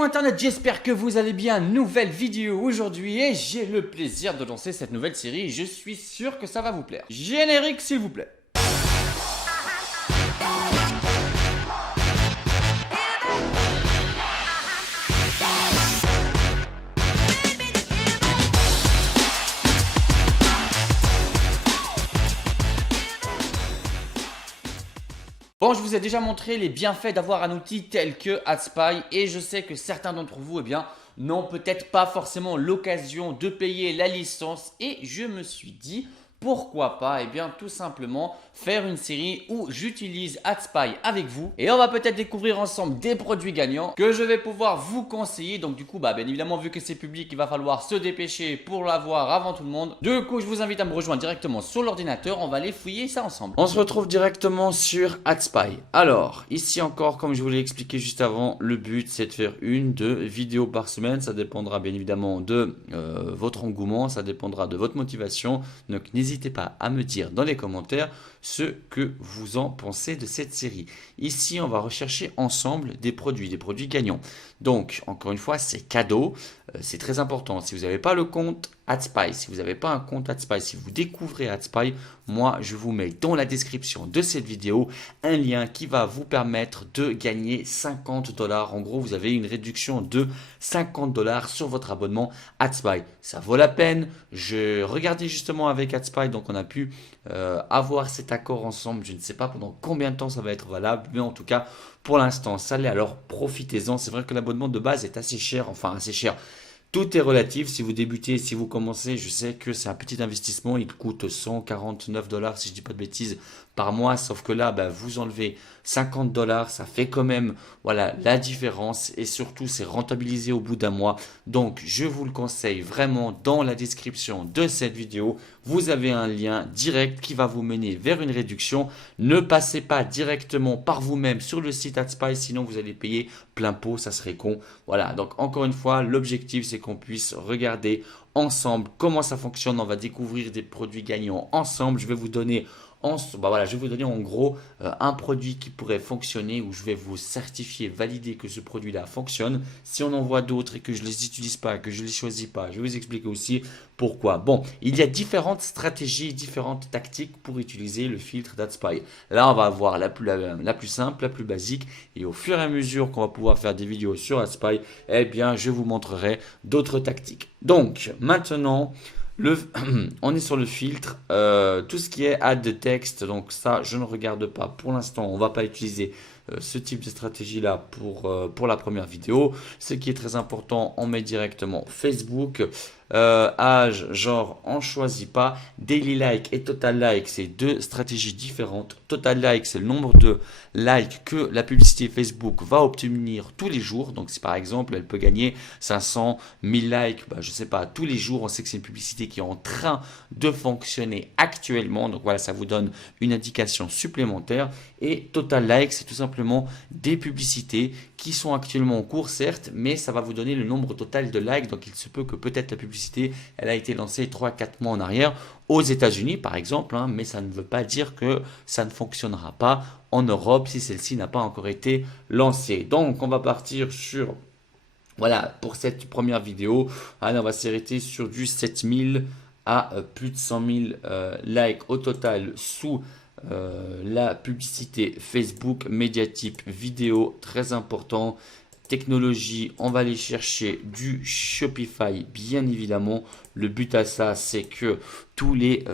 Hello Internet, j'espère que vous allez bien. Nouvelle vidéo aujourd'hui et j'ai le plaisir de lancer cette nouvelle série. Je suis sûr que ça va vous plaire. Générique s'il vous plaît. Bon, je vous ai déjà montré les bienfaits d'avoir un outil tel que AdSpy et je sais que certains d'entre vous, n'ont peut-être pas forcément l'occasion de payer la licence et je me suis dit, pourquoi pas, tout simplement faire une série où j'utilise AdSpy avec vous et on va peut-être découvrir ensemble des produits gagnants que je vais pouvoir vous conseiller. Donc du coup, bien évidemment, vu que c'est public, il va falloir se dépêcher pour l'avoir avant tout le monde. Du coup, je vous invite à me rejoindre directement sur l'ordinateur. On va aller fouiller ça ensemble. On se retrouve directement sur AdSpy. Alors, ici encore, comme je vous l'ai expliqué juste avant, le but c'est de faire 1-2 vidéos par semaine. Ça dépendra bien évidemment de votre engouement, ça dépendra de votre motivation. Donc n'hésitez pas à me dire dans les commentaires ce que vous en pensez de cette série. Ici, on va rechercher ensemble des produits gagnants. Donc, encore une fois, c'est cadeau. C'est très important. Si vous n'avez pas le compte AdSpy, si vous n'avez pas un compte AdSpy, si vous découvrez AdSpy, moi, je vous mets dans la description de cette vidéo un lien qui va vous permettre de gagner 50 $. En gros, vous avez une réduction de 50 $ sur votre abonnement AdSpy. Ça vaut la peine. Je regardais justement avec AdSpy, donc on a pu avoir cet accord ensemble. Je ne sais pas pendant combien de temps ça va être valable, mais en tout cas, pour l'instant, ça l'est. Alors, profitez-en. C'est vrai que l'abonnement de base est assez cher, enfin assez cher. Tout est relatif. Si vous débutez, si vous commencez, je sais que c'est un petit investissement. Il coûte 149 $, si je ne dis pas de bêtises, par mois. Sauf que là, vous enlevez 50 $. Ça fait quand même la différence. Et surtout, c'est rentabilisé au bout d'un mois. Donc, je vous le conseille vraiment dans la description de cette vidéo. Vous avez un lien direct qui va vous mener vers une réduction. Ne passez pas directement par vous-même sur le site AdSpy. Sinon, vous allez payer plein pot. Ça serait con. Voilà. Donc, encore une fois, l'objectif, c'est qu'on puisse regarder ensemble comment ça fonctionne. On va découvrir des produits gagnants ensemble. Je vais vous donner je vais vous donner en gros un produit qui pourrait fonctionner, où je vais vous certifier, valider que ce produit-là fonctionne. Si on en voit d'autres et que je ne les utilise pas, que je ne les choisis pas, je vais vous expliquer aussi pourquoi. Bon, il y a différentes stratégies, différentes tactiques pour utiliser le filtre d'AdSpy. Là, on va avoir la plus simple, la plus basique. Et au fur et à mesure qu'on va pouvoir faire des vidéos sur AdSpy, je vous montrerai d'autres tactiques. Donc, maintenant, on est sur le filtre, tout ce qui est add de texte, donc ça je ne regarde pas pour l'instant. On ne va pas utiliser ce type de stratégie là pour la première vidéo. Ce qui est très important, on met directement Facebook. Âge, genre, on ne choisit pas. Daily like et total like, c'est deux stratégies différentes. Total like, c'est le nombre de likes que la publicité Facebook va obtenir tous les jours. Donc si par exemple elle peut gagner 500, 1000 likes, je ne sais pas, tous les jours, on sait que c'est une publicité qui est en train de fonctionner actuellement. Donc voilà, ça vous donne une indication supplémentaire. Et total like, c'est tout simplement des publicités qui sont actuellement en cours, certes, mais ça va vous donner le nombre total de likes. Donc il se peut que peut-être la publicité, elle a été lancée 3-4 mois en arrière aux États-Unis par exemple, mais ça ne veut pas dire que ça ne fonctionnera pas en Europe si celle-ci n'a pas encore été lancée. Donc on va partir sur, pour cette première vidéo, on va s'arrêter sur du 7000 à plus de 100 000 likes au total sous la publicité Facebook, médiatype vidéo, très important. Technologie, on va aller chercher du Shopify, bien évidemment. Le but à ça, c'est que tous les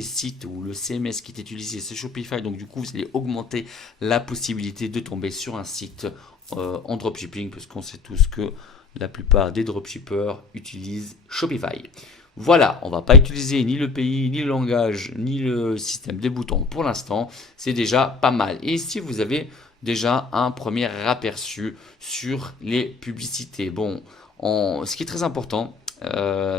sites où le CMS qui est utilisé, c'est Shopify. Donc du coup, vous allez augmenter la possibilité de tomber sur un site en dropshipping, parce qu'on sait tous que la plupart des dropshippers utilisent Shopify. Voilà, on ne va pas utiliser ni le pays, ni le langage, ni le système des boutons pour l'instant. C'est déjà pas mal. Et ici, vous avez déjà un premier aperçu sur les publicités. Bon, ce qui est très important,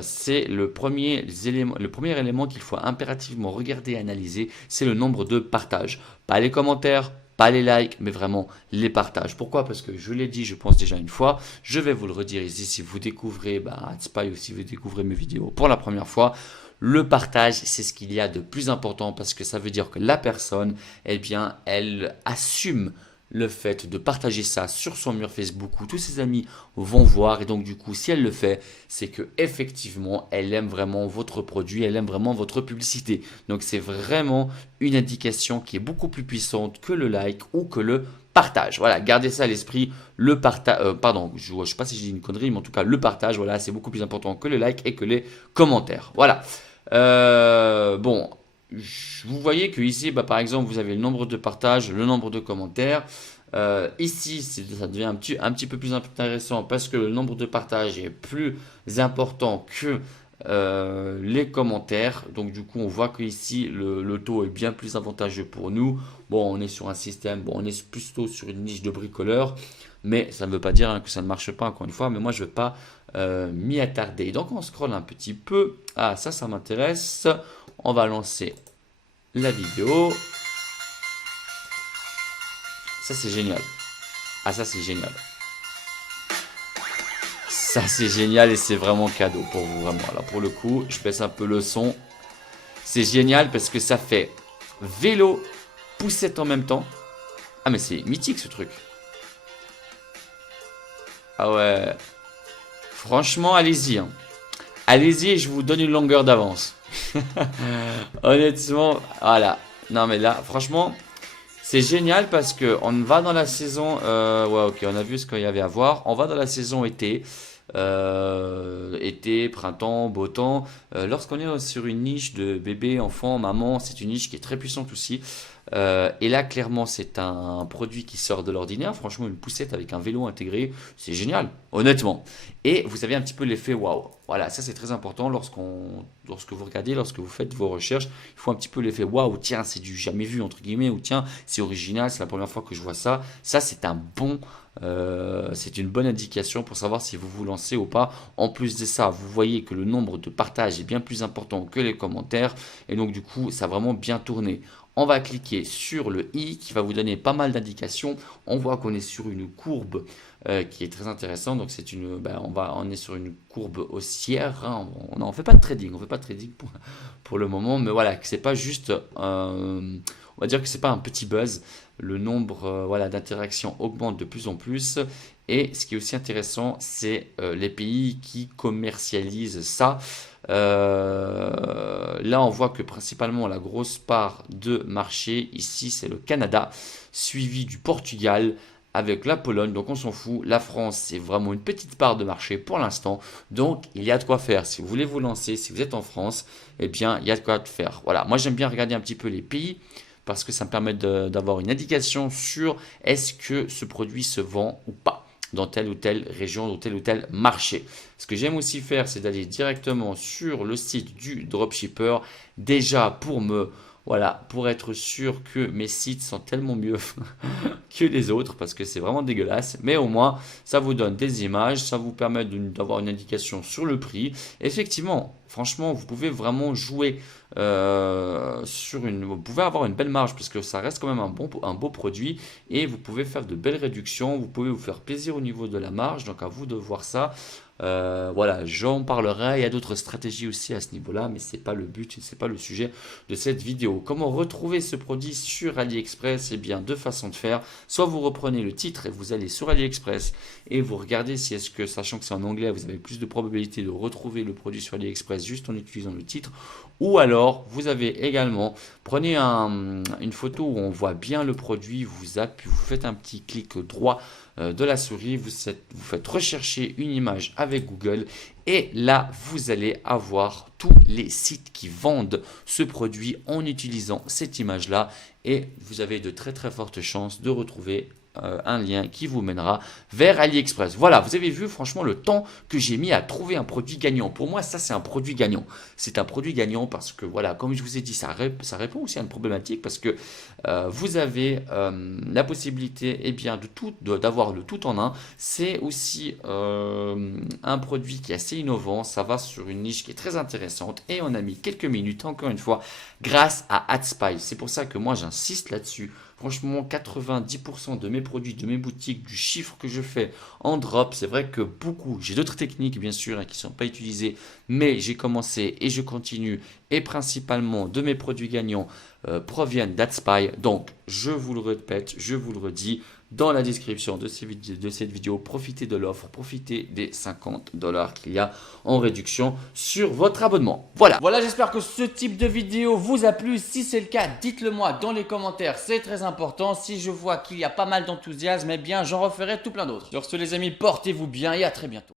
c'est le premier élément qu'il faut impérativement regarder et analyser, c'est le nombre de partages. Pas les commentaires, pas les likes, mais vraiment les partages. Pourquoi? Parce que je l'ai dit, je pense déjà une fois, je vais vous le redire ici, si vous découvrez AdSpy ou si vous découvrez mes vidéos pour la première fois, le partage, c'est ce qu'il y a de plus important, parce que ça veut dire que la personne, elle assume le fait de partager ça sur son mur Facebook où tous ses amis vont voir. Et donc du coup, si elle le fait, c'est que effectivement, elle aime vraiment votre produit, elle aime vraiment votre publicité. Donc c'est vraiment une indication qui est beaucoup plus puissante que le like ou que le partage. Voilà, gardez ça à l'esprit. Le partage, pardon, je ne sais pas si j'ai dit une connerie, mais en tout cas, le partage, voilà, c'est beaucoup plus important que le like et que les commentaires. Voilà. Bon, vous voyez que ici, bah, par exemple, vous avez le nombre de partages, le nombre de commentaires. Ici, ça devient un petit peu plus intéressant parce que le nombre de partages est plus important que les commentaires. Donc du coup, on voit que ici, le taux est bien plus avantageux pour nous. Bon, on est sur un système, bon, on est plutôt sur une niche de bricoleurs, mais ça ne veut pas dire hein, que ça ne marche pas, encore une fois. Mais moi, je ne veux pas m'y attarder. Donc on scrolle un petit peu. Ah, ça m'intéresse. On va lancer la vidéo. Ça, c'est génial. Ah, ça, c'est génial. Ça, c'est génial et c'est vraiment cadeau pour vous, vraiment. Alors, pour le coup, je baisse un peu le son. C'est génial parce que ça fait vélo, poussette en même temps. Ah, mais c'est mythique, ce truc. Ah ouais. Franchement, allez-y, hein. Allez-y et je vous donne une longueur d'avance. Honnêtement, voilà. Non, mais là, franchement, c'est génial parce que on va dans la saison. Ouais, ok, on a vu ce qu'il y avait à voir. On va dans la saison été. Été, printemps, beau temps. Lorsqu'on est sur une niche de bébé, enfant, maman, c'est une niche qui est très puissante aussi. Et là, clairement, c'est un produit qui sort de l'ordinaire. Franchement, une poussette avec un vélo intégré, c'est génial, honnêtement. Et vous avez un petit peu l'effet waouh. Voilà, ça c'est très important lorsque vous regardez, lorsque vous faites vos recherches. Il faut un petit peu l'effet waouh. Tiens, c'est du jamais vu entre guillemets. Ou tiens, c'est original, c'est la première fois que je vois ça. Ça, c'est un bon. C'est une bonne indication pour savoir si vous vous lancez ou pas. En plus de ça, vous voyez que le nombre de partages est bien plus important que les commentaires. Et donc, du coup, ça a vraiment bien tourné. On va cliquer sur le i qui va vous donner pas mal d'indications. On voit qu'on est sur une courbe qui est très intéressante. Donc c'est on est sur une courbe haussière, hein. On ne fait pas de trading, pour le moment, mais voilà, que c'est pas juste, on va dire que c'est pas un petit buzz. Le nombre voilà, d'interactions augmente de plus en plus. Et ce qui est aussi intéressant, c'est les pays qui commercialisent ça. Là, on voit que principalement la grosse part de marché ici, c'est le Canada, suivi du Portugal avec la Pologne. Donc on s'en fout. La France, c'est vraiment une petite part de marché pour l'instant. Donc il y a de quoi faire. Si vous voulez vous lancer, si vous êtes en France, eh bien, il y a de quoi faire. Voilà. Moi, j'aime bien regarder un petit peu les pays parce que ça me permet d'avoir une indication sur est-ce que ce produit se vend ou pas dans telle ou telle région, dans tel ou tel marché. Ce que j'aime aussi faire, c'est d'aller directement sur le site du dropshipper, déjà voilà, pour être sûr que mes sites sont tellement mieux que les autres, parce que c'est vraiment dégueulasse. Mais au moins, ça vous donne des images, ça vous permet d'avoir une indication sur le prix. Effectivement, franchement, vous pouvez vraiment jouer vous pouvez avoir une belle marge, parce que ça reste quand même un beau produit, et vous pouvez faire de belles réductions, vous pouvez vous faire plaisir au niveau de la marge, donc à vous de voir ça. Voilà, j'en parlerai. Il y a d'autres stratégies aussi à ce niveau-là, mais c'est pas le but, c'est pas le sujet de cette vidéo. Comment retrouver ce produit sur AliExpress? Eh bien, deux façons de faire. Soit vous reprenez le titre et vous allez sur AliExpress et vous regardez si est-ce que, sachant que c'est en anglais, vous avez plus de probabilité de retrouver le produit sur AliExpress juste en utilisant le titre. Ou alors, vous avez également, prenez une photo où on voit bien le produit, vous faites un petit clic droit de la souris, vous faites rechercher une image avec Google et là, vous allez avoir tous les sites qui vendent ce produit en utilisant cette image-là et vous avez de très très fortes chances de retrouver un lien qui vous mènera vers AliExpress. Voilà, vous avez vu franchement le temps que j'ai mis à trouver un produit gagnant. Pour moi, ça c'est un produit gagnant. C'est un produit gagnant parce que voilà, comme je vous ai dit, ça répond aussi à une problématique parce que vous avez la possibilité bien, d'avoir le tout en un. C'est aussi un produit qui est assez innovant. Ça va sur une niche qui est très intéressante et on a mis quelques minutes, encore une fois, grâce à AdSpy. C'est pour ça que moi j'insiste là-dessus. Franchement, 90% de mes produits, de mes boutiques, du chiffre que je fais en drop, c'est vrai que beaucoup, j'ai d'autres techniques bien sûr qui ne sont pas utilisées, mais j'ai commencé et je continue et principalement de mes produits gagnants proviennent d'AdSpy. Donc, je vous le répète, je vous le redis, dans la description de cette vidéo. Profitez de l'offre, profitez des 50 $ qu'il y a en réduction sur votre abonnement. Voilà, j'espère que ce type de vidéo vous a plu. Si c'est le cas, dites-le moi dans les commentaires, c'est très important. Si je vois qu'il y a pas mal d'enthousiasme, eh bien j'en referai tout plein d'autres. Sur ce les amis, portez-vous bien et à très bientôt.